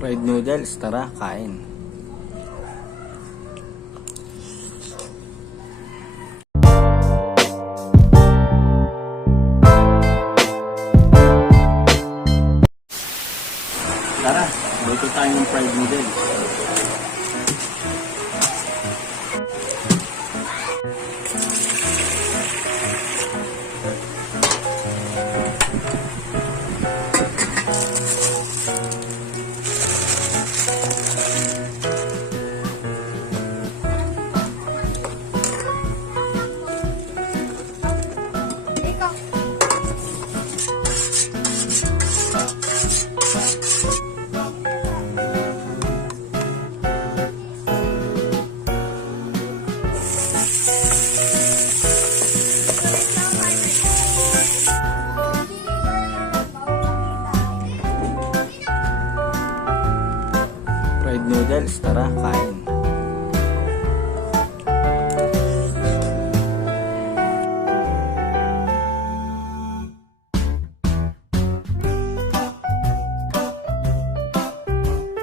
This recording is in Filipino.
Fried noodles, tara, kain. Tara, luto tayo ng fried noodles. Fried noodles, tara, kain.